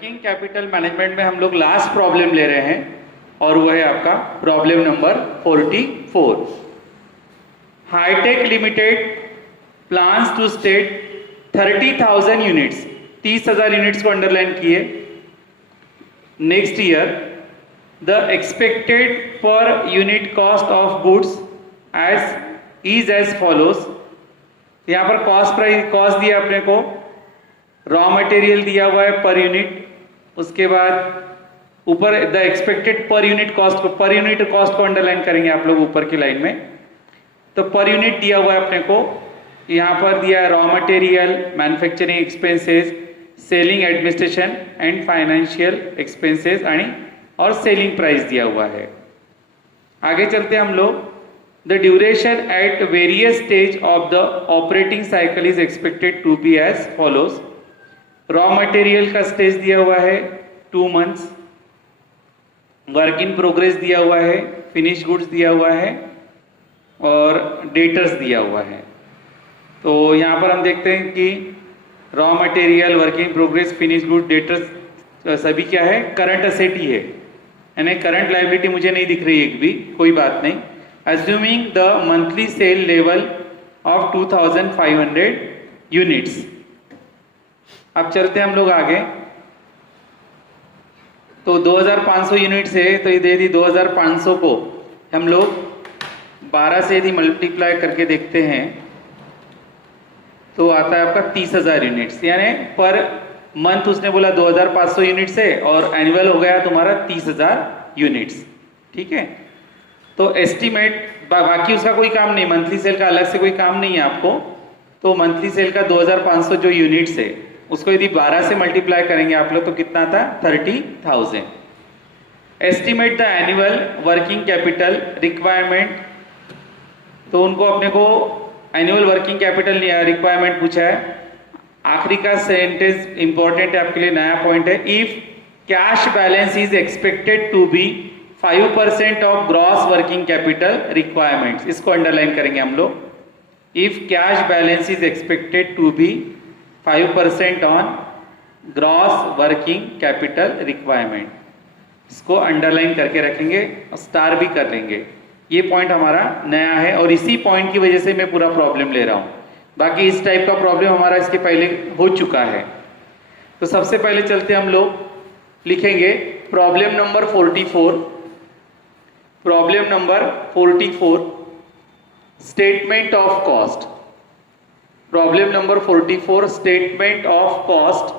Working capital management में हम लोग लास्ट प्रॉब्लम ले रहे हैं और वो है आपका problem number 44। Hi tech limited plans to state 30,000 units, 30,000 units को अंडरलाइन किए। Next year the expected per unit cost of goods as follows. यहाँ पर कॉस्ट दिया अपने को, रॉ मटेरियल दिया हुआ है पर यूनिट, उसके बाद ऊपर the expected per unit cost को अंडरलाइन करेंगे आप लोग ऊपर की लाइन में। तो पर यूनिट दिया हुआ है अपने को, यहाँ पर दिया है raw material, manufacturing expenses, selling administration and financial expenses और सेलिंग प्राइस दिया हुआ है। आगे चलते हम लोग। The duration at various stage of the operating cycle is expected to be as follows. Raw material का स्टेज दिया हुआ है 2 मंथ्स, वर्क इन प्रोग्रेस दिया हुआ है, फिनिश गुड्स दिया हुआ है और डेटर्स दिया हुआ है। तो यहाँ पर हम देखते हैं कि raw material, work in progress, finish good, debtors सभी क्या है, करंट असेट ही है, यानी करंट लायबिलिटी मुझे नहीं दिख रही एक भी, कोई बात नहीं। Assuming the monthly cell level of 2500 units. अब चलते हैं हम लोग आगे। तो 2500 यूनिट्स है, तो ये दे दी 2500 को हम लोग 12 से यदि मल्टीप्लाई करके देखते हैं तो आता है आपका 30,000 यूनिट्स, यानी पर मंथ उसने बोला 2500 यूनिट्स है और एनुअल हो गया तुम्हारा 30,000 यूनिट्स। ठीक है, तो एस्टिमेट बाकी उसका कोई काम नहीं, मंथली सेल का अलग से कोई काम नहीं है आपको। तो मंथली सेल का 2500 जो यूनिट्स है उसको यदि 12 से मल्टीप्लाई करेंगे आप लोग तो कितना आता है 30,000। Estimate the annual working capital requirement, तो उनको अपने को एनुअल वर्किंग कैपिटल रिक्वायरमेंट पूछा है। आखिरी का सेंटेंस इंपॉर्टेंट है आपके लिए, नया पॉइंट है। If cash balance is expected to be 5% of gross working capital requirements, इसको अंडरलाइन करेंगे हम लोग। If cash balance is expected to be 5% on gross working capital requirement, इसको अंडरलाइन करके रखेंगे और स्टार भी कर लेंगे। ये पॉइंट हमारा नया है और इसी पॉइंट की वजह से मैं पूरा प्रॉब्लम ले रहा हूं, बाकी इस टाइप का प्रॉब्लम हमारा इसके पहले हो चुका है। तो सबसे पहले चलते हम लोग लिखेंगे problem number 44। Problem number 44 statement of cost. Problem number 44 statement of cost.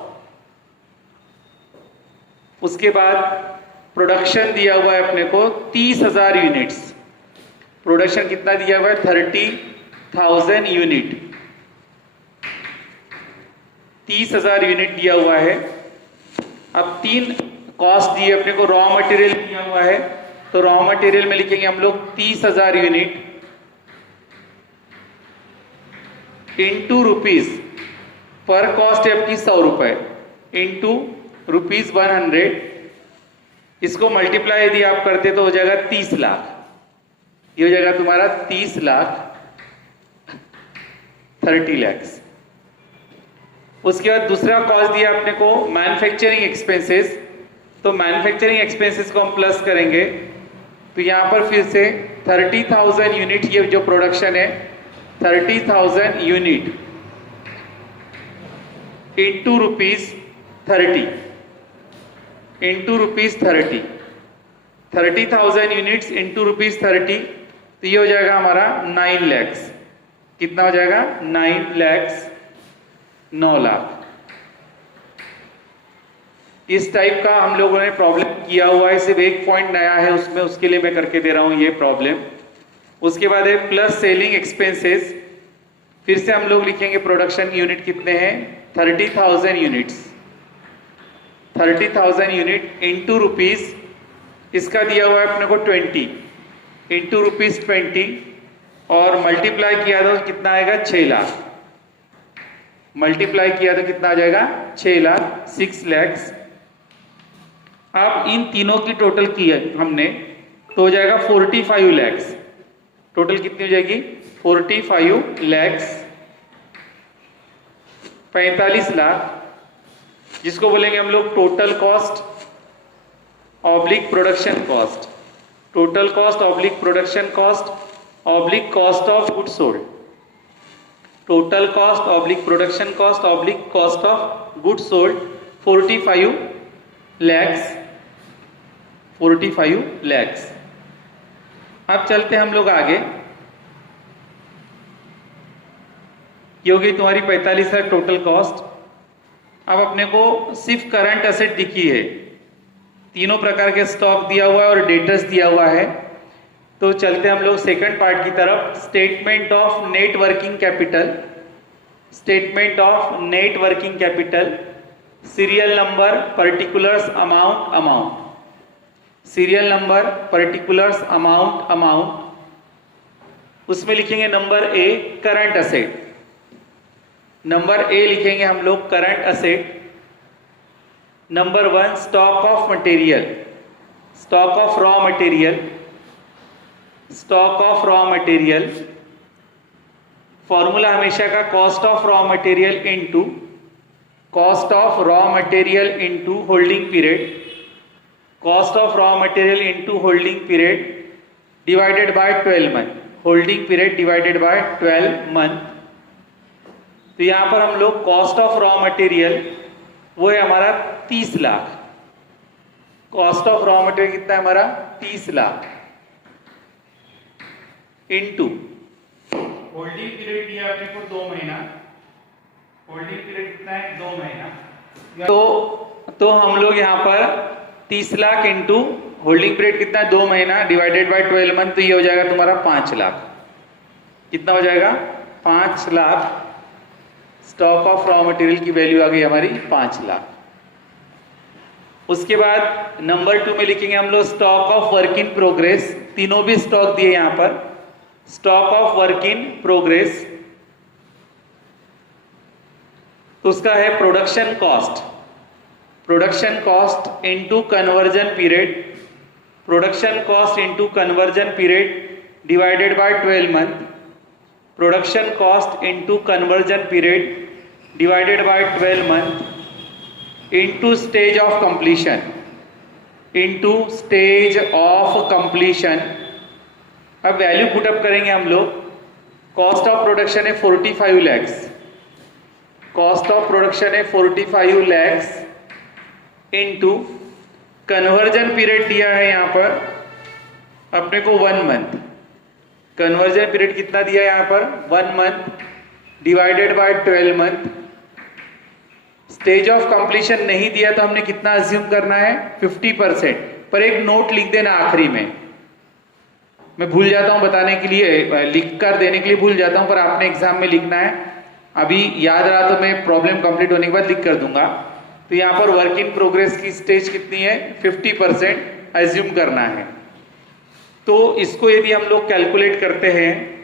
उसके बाद प्रोडक्शन दिया हुआ है अपने को 30,000 यूनिट्स। प्रोडक्शन कितना दिया हुआ है 30,000 यूनिट, 30,000 यूनिट दिया हुआ है। अब 3 कॉस्ट दिए अपने को, रॉ मटेरियल दिया हुआ है, तो रॉ मटेरियल में लिखेंगे हम लोग 30,000 यूनिट इंटू रुपीज, पर कॉस्ट है अपनी 100 रुपए, इंटू रुपीज 100। इसको मल्टीप्लाई यदि आप करते तो हो जाएगा 30 लाख, ये हो जाएगा तुम्हारा 30 लाख 30 लैक्स। उसके बाद दूसरा कॉस्ट दिया अपने को मैन्युफैक्चरिंग एक्सपेंसेस, तो मैन्युफैक्चरिंग एक्सपेंसेस को हम प्लस करेंगे। तो यहां पर फिर से 30,000 यूनिट, ये जो प्रोडक्शन है 30,000 unit into rupees 30, into rupees 30, 30,000 units into rupees 30, तो ये हो जाएगा हमारा 9 लैक्स। कितना हो जाएगा 9 लैक्स, 9 लाख। इस टाइप का हम लोगों ने प्रॉब्लम किया हुआ है, सिर्फ एक पॉइंट नया है उसमें, उसके लिए मैं करके दे रहा हूं ये प्रॉब्लम। उसके बाद है प्लस सेलिंग एक्सपेंसेस। फिर से हम लोग लिखेंगे प्रोडक्शन यूनिट कितने हैं 30,000 यूनिट्स, 30,000 यूनिट इंटू रुपीज, इसका दिया हुआ है अपने को 20, इंटू रुपीज 20 और मल्टीप्लाई किया तो कितना आएगा 6 लाख। मल्टीप्लाई किया तो कितना आ जाएगा 6 लाख, 6 लैक्स। अब इन तीनों की टोटल की है हमने तो हो जाएगा 45 लैक्स। टोटल कितनी हो जाएगी 45 लैक्स, 45 लाख जिसको बोलेंगे हम लोग total cost oblique production cost, total cost oblique production cost oblique cost of good sold, total cost oblique production cost oblique cost of good sold 45 lakhs, 45 lakhs. अब चलते हम लोग आगे। ये होगी तुम्हारी 45 है टोटल कॉस्ट। अब अपने को सिर्फ करंट एसेट दिखी है, तीनों प्रकार के स्टॉक दिया हुआ है और डेटर्स दिया हुआ है। तो चलते हम लोग सेकंड पार्ट की तरफ। Statement of net working capital, statement of net working capital, serial number, particulars, amount, amount, serial number, particulars, amount, amount. उसमें लिखेंगे number A current asset, number A लिखेंगे हम लोग current asset. Number 1 stock of material, stock of raw material, stock of raw material. Formula हमेशा का cost of raw material into cost of raw material into holding period, cost of raw material into holding period divided by 12 month, holding period divided by 12 month. तो यहां पर हम लोग cost of raw material वो है हमारा 30 lakh, cost of raw material कितना है हमारा 30 लाख इनटू होल्डिंग पीरियड दिया आपने को 2 महीना, होल्डिंग पीरियड कितना है 2 महीना। तो हम लोग यहां पर 30 लाख इंटू होल्डिंग पीरियड कितना है 2 महीना डिवाइडेड बाय 12 मंथ, तो ये हो जाएगा तुम्हारा 5 लाख। कितना हो जाएगा 5 lakh. Stock of raw material की वैल्यू आ गई हमारी 5 लाख। उसके बाद नंबर 2 में लिखेंगे हम लोग stock of work in progress, तीनों भी स्टॉक दिए यहां पर। Stock of work in progress तो उसका है production cost, production cost into conversion period, production cost into conversion period divided by 12 month, production cost into conversion period divided by 12 month into stage of completion, into stage of completion. अब value put up करेंगे हम लोग। Cost of production है 45 lakhs, cost of production है 45 lakhs into conversion period दिया है यहां पर अपने को 1 मंथ, कन्वर्जन पीरियड कितना दिया है यहां पर 1 month divided by 12 month. Stage of completion नहीं दिया तो हमने कितना अज्यूम करना है 50%। पर एक नोट लिख देना आखिरी में, मैं भूल जाता हूं बताने के लिए, लिख कर देने के लिए भूल जाता हूं, पर आपने एग्जाम में लिखना है। अभी याद रहा तो मैं प्रॉब्लम कंप्लीट होने के बाद लिख कर दूंगा। तो यहां पर वर्क इन प्रोग्रेस की स्टेज कितनी है 50% अज्यूम करना है। तो इसको यदि हम लोग कैलकुलेट करते हैं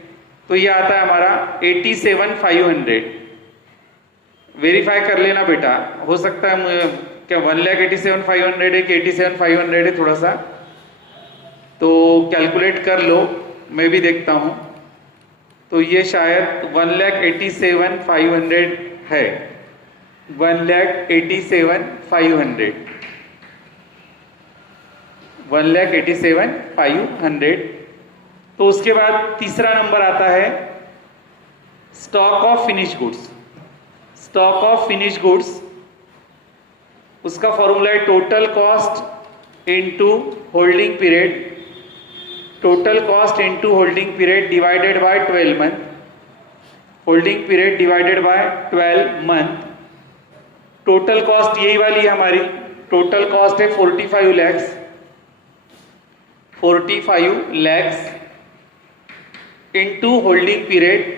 तो ये आता है हमारा 87,500। वेरीफाई कर लेना बेटा, हो सकता है क्या 1,87,500 है कि 87,500 है, थोड़ा सा तो कैलकुलेट कर लो, मैं भी देखता हूं। तो ये शायद 1,87,500 है, 1,87,500, 1,87,500। तो उसके बाद तीसरा नंबर आता है stock of finish goods, stock of finish goods. उसका फॉर्मूला है total cost into holding period, total cost into holding period divided by 12 month, holding period divided by 12 month. Total cost यही वाली है हमारी, टोटल कॉस्ट है 45 lakhs, 45 lakhs into holding period.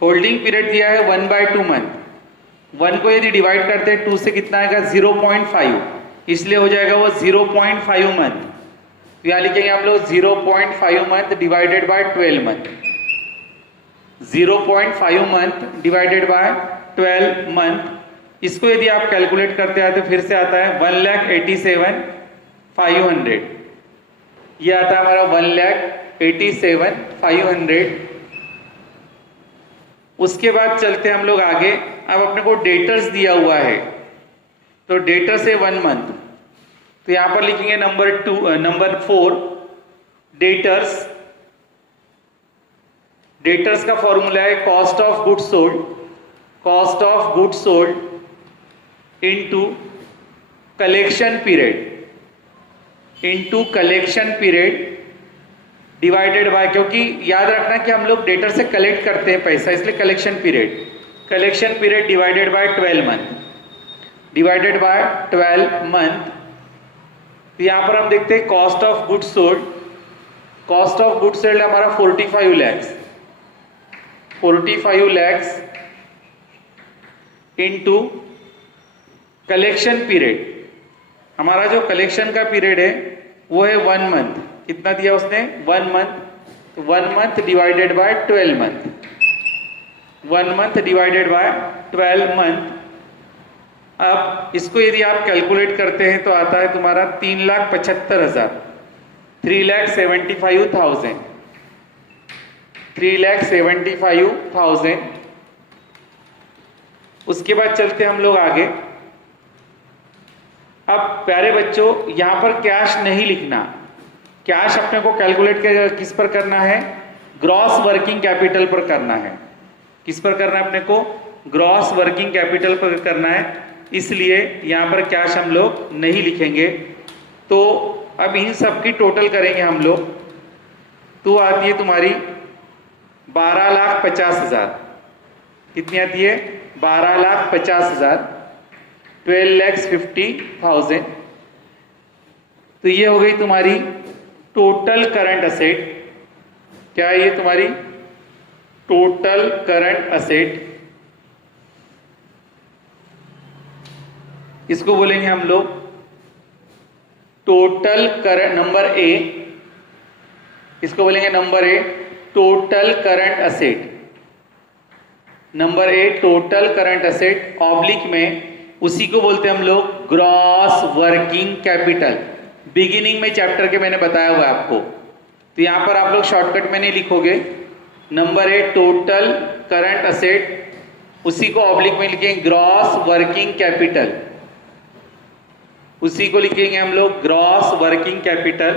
Holding period दिया है 1/2 month, 1 को यदि डिवाइड करते हैं 2 से कितना आएगा 0.5, इसलिए हो जाएगा वो 0.5 मंथ। तो यहां लिखेंगे हम लोग 0.5 month divided by 12 month, 0.5 month divided by 12 month. इसको यदि आप कैलकुलेट करते हैं तो फिर से आता है 1,87,500, ये आता है हमारा 1,87,500। उसके बाद चलते हम लोग आगे। अब अपने को डेटर्स दिया हुआ है, तो डेटर से 1 मंथ, तो यहां पर लिखेंगे नंबर 4 डेटर्स। डेटर्स का फॉर्मूला है cost of goods sold into collection period divided by, क्योंकि याद रखना कि हम लोग डेटर से कलेक्ट करते हैं पैसा, इसलिए collection period divided by 12 month. तो यहां पर हम देखते हैं कॉस्ट ऑफ गुड्स सोल्ड हमारा 45 lakhs इनटू कलेक्शन पीरियड। हमारा जो कलेक्शन का पीरियड है वो है 1 मंथ। कितना दिया उसने? 1 month. 1 month divided by 12 month, 1 month divided by 12 month. अब इसको यदि आप कैलकुलेट करते हैं तो आता है तुम्हारा 3,75,000, 3,75,000। उसके बाद चलते हम लोग आगे। अब प्यारे बच्चों, यहां पर कैश नहीं लिखना। कैश अपने को कैलकुलेट किस पर करना है? ग्रॉस वर्किंग कैपिटल पर करना है। किस पर करना है अपने को? ग्रॉस वर्किंग कैपिटल पर करना है, इसलिए यहां पर कैश हम लोग नहीं लिखेंगे। तो अब इन सब की टोटल करेंगे हम लोग, तो आती है तुम्हारी 12,50,000। कितनी आती है? 12,50,000, 12,50,000। तो ये हो गई तुम्हारी टोटल करंट असेट। क्या है ये तुम्हारी? Total current asset. इसको बोलेंगे हम लोग टोटल करंट, नंबर ए। इसको बोलेंगे number A total current asset. Number A total current asset, oblique में उसी को बोलते हैं हम लोग ग्रॉस वर्किंग कैपिटल। बिगिनिंग में चैप्टर के मैंने बताया हुआ है आपको, तो यहां पर आप लोग शॉर्टकट में नहीं लिखोगे। Number A total current asset, उसी को ऑब्लिक में लिखेंगे ग्रॉस वर्किंग कैपिटल, उसी को लिखेंगे हम लोग ग्रॉस वर्किंग कैपिटल।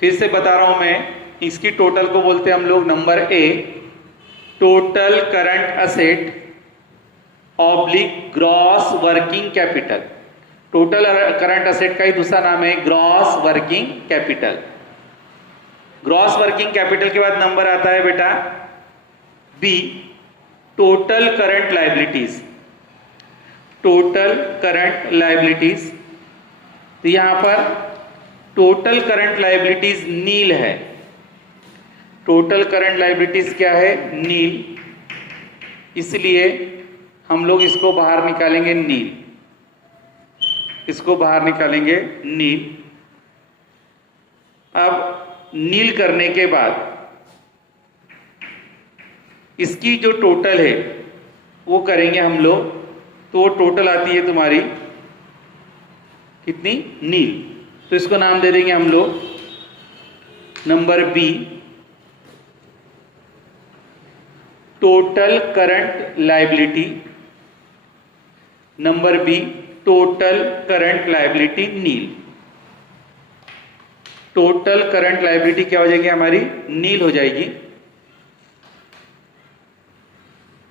फिर से बता रहा हूं मैं, इसकी टोटल को बोलते हैं हम लोग number A total current asset oblique gross working capital. Total current asset का ही दूसरा नाम है gross working capital. Gross working capital के बाद नंबर आता है बेटा B total current liabilities. Total current liabilities, तो यहां पर टोटल करंट लायबिलिटीज नील है। टोटल करंट लायबिलिटीज क्या है? नील, इसलिए हम लोग इसको बाहर निकालेंगे नील। इसको बाहर निकालेंगे नील। अब नील करने के बाद इसकी जो टोटल है वो करेंगे हम लोग, तो वो टोटल आती है तुम्हारी कितनी? नील। तो इसको नाम दे देंगे हम लोग number B total current liability. Number B total current liability nil. Total current liability क्या हो जाएगी हमारी? नील हो जाएगी।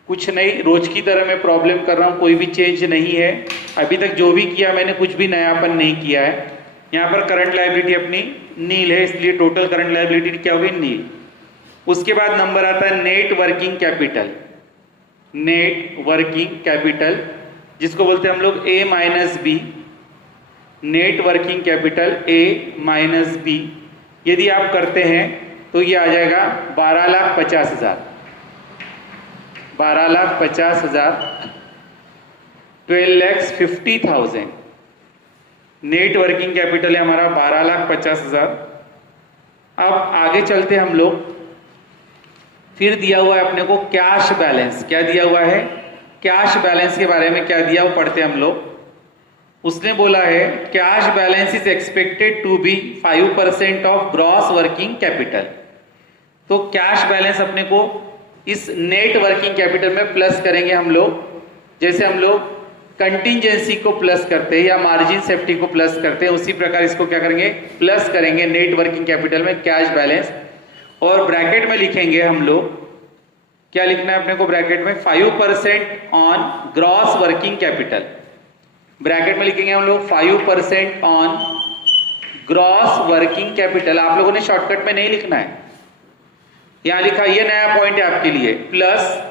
कुछ नहीं, रोज की तरह मैं प्रॉब्लम कर रहा हूं, कोई भी चेंज नहीं है। अभी तक जो भी किया मैंने कुछ भी नयापन नहीं किया है। यहां पर करंट लायबिलिटी अपनी नील है, इसलिए टोटल करंट लायबिलिटी क्या होगी? नील। उसके बाद नंबर आता है net working capital. Net working capital, जिसको बोलते हैं हम लोग A minus B. Net working capital A minus B यदि आप करते हैं तो ये आ जाएगा 12,50,000। 12,50,000, 12,50,000। नेट वर्किंग कैपिटल है हमारा 12,50,000। अब आगे चलते हम लोग, फिर दिया हुआ है अपने को कैश बैलेंस। क्या दिया हुआ है? कैश बैलेंस के बारे में क्या दिया वो पढ़ते हम लोग। उसने बोला है cash balance is expected to be 5% of gross working capital. तो कैश बैलेंस अपने को इस नेट वर्किंग कैपिटल में प्लस करेंगे हम लोग। जैसे हम लोग कंटिंजेंसी को प्लस करते हैं या मार्जिन सेफ्टी को प्लस करते हैं, उसी प्रकार इसको क्या करेंगे, प्लस करेंगे नेट वर्किंग कैपिटल में कैश बैलेंस। और ब्रैकेट में लिखेंगे हम लोग, क्या लिखना है अपने को ब्रैकेट में, 5% on gross working capital. Bracket में लिखेंगे हम लोग 5% ऑन ग्रॉस वर्किंग कैपिटल। आप लोगों ने शॉर्टकट में नहीं लिखना है, यहां लिखा, ये नया पॉइंट है आपके लिए, plus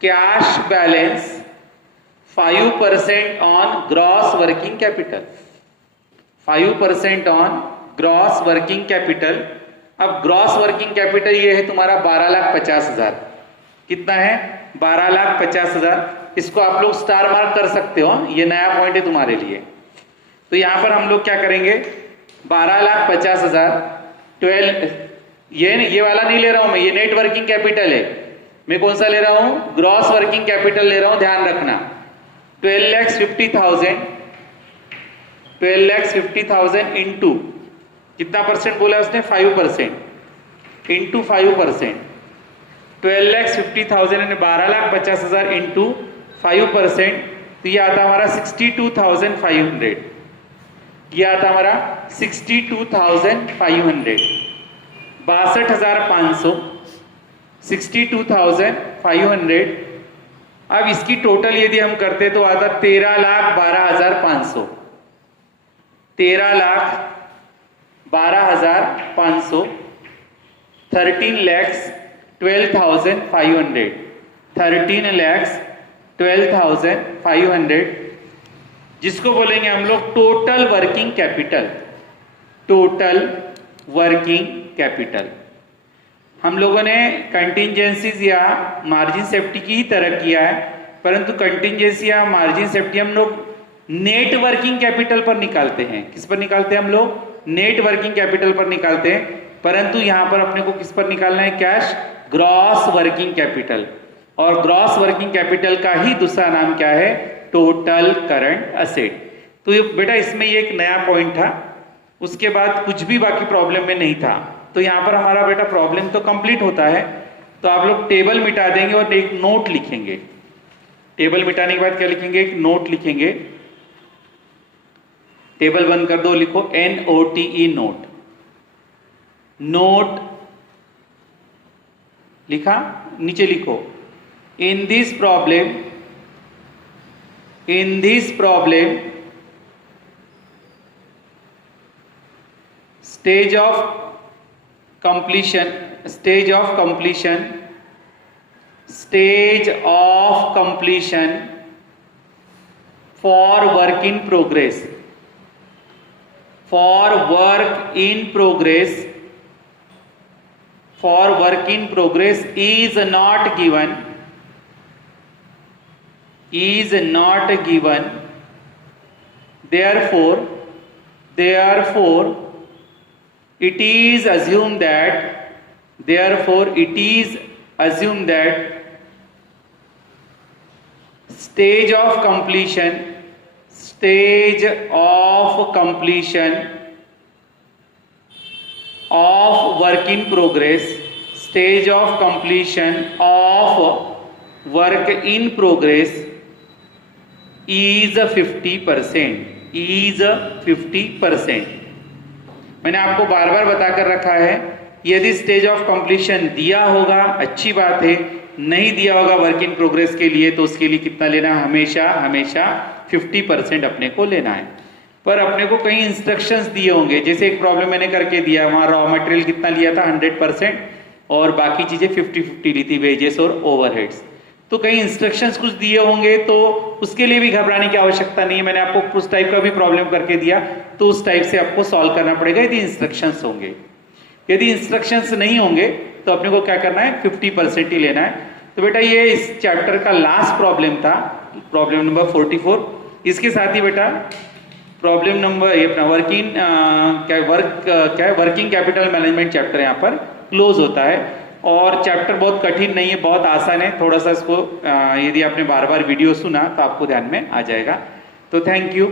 cash balance 5% on gross working capital, 5% on gross working capital. अब ग्रॉस वर्किंग कैपिटल ये है तुम्हारा 12,50,000। कितना है, 12,50,000। इसको आप लोग स्टार मार्क कर सकते हो, ये नया पॉइंट है तुम्हारे लिए। तो यहां पर हम लोग क्या करेंगे, 12,50,000 12, ये वाला नहीं ले रहा हूं मैं, ये नेट वर्किंग कैपिटल है। मैं कौन सा ले रहा हूं, ग्रॉस वर्किंग कैपिटल ले रहा हूं, ध्यान रखना। 12,50,000, 12,50,000 इंटू कितना परसेंट बोला उसने, 5% इंटू 5%। 12,50,000 यानी 12,50,000 इंटू 5%, तो ये आता हमारा 62,500। ये आता हमारा 62,500, 62,500, 62,500। अब इसकी टोटल यदि हम करते तो आता 13,12,500, 13,12,500, 13,12,500, 13,12,500, जिसको बोलेंगे हम लोग total working capital, total working capital. हम लोगों ने कंटिंजेंसीज या मार्जिन सेफ्टी की ही तरह किया है, परंतु कंटिंजेंसी या मार्जिन सेफ्टी हम लोग नेट वर्किंग कैपिटल पर निकालते हैं। किस पर निकालते हैं हम लोग, नेट वर्किंग कैपिटल पर निकालते हैं, परंतु यहां पर अपने को किस पर निकालना है, कैश ग्रॉस वर्किंग कैपिटल। और ग्रॉस वर्किंग कैपिटल का ही दूसरा नाम क्या है, टोटल करंट असेट। तो ये बेटा इसमें ये एक नया पॉइंट था, उसके बाद कुछ भी बाकी प्रॉब्लम में नहीं था। तो यहां पर हमारा बेटा प्रॉब्लम तो कंप्लीट होता है। तो आप लोग टेबल मिटा देंगे और एक नोट लिखेंगे। टेबल मिटाने के बाद क्या लिखेंगे, एक नोट लिखेंगे। टेबल बंद कर दो, लिखो NOTE नोट। नोट लिखा, नीचे लिखो in this problem stage of completion for work in progress, is not given, therefore it is assumed that stage of completion of work in progress is 50%। मैंने आपको बार बार बताकर रखा है, यदि स्टेज ऑफ कंप्लीशन दिया होगा अच्छी बात है, नहीं दिया होगा वर्क इन प्रोग्रेस के लिए तो उसके लिए कितना लेना, हमेशा 50% अपने को लेना है। पर अपने को कई इंस्ट्रक्शंस दिए होंगे, जैसे एक प्रॉब्लम मैंने करके दिया, वहां रॉ मटेरियल कितना लिया था 100% और बाकी चीजें 50-50 ली थी, वेजेस और ओवरहेड्स। तो कई इंस्ट्रक्शंस कुछ दिए होंगे, तो उसके लिए भी घबराने की आवश्यकता नहीं है। मैंने आपको उस टाइप का भी प्रॉब्लम करके दिया, तो उस टाइप से आपको सॉल्व करना पड़ेगा यदि इंस्ट्रक्शंस होंगे। यदि इंस्ट्रक्शंस नहीं होंगे तो अपने को क्या करना है, 50% ही लेना है। तो बेटा ये इस चैप्टर का लास्ट प्रॉब्लम था, प्रॉब्लम नंबर 44। इसके साथ ही बेटा प्रॉब्लम नंबर ये अपना वर्किंग कैपिटल मैनेजमेंट चैप्टर यहाँ पर क्लोज होता है। और चैप्टर बहुत कठिन नहीं है, बहुत आसान है। थोड़ा सा इसको यदि आपने बार बार वीडियो सुना तो आपको ध्यान में आ जाएगा। तो थैंक यू।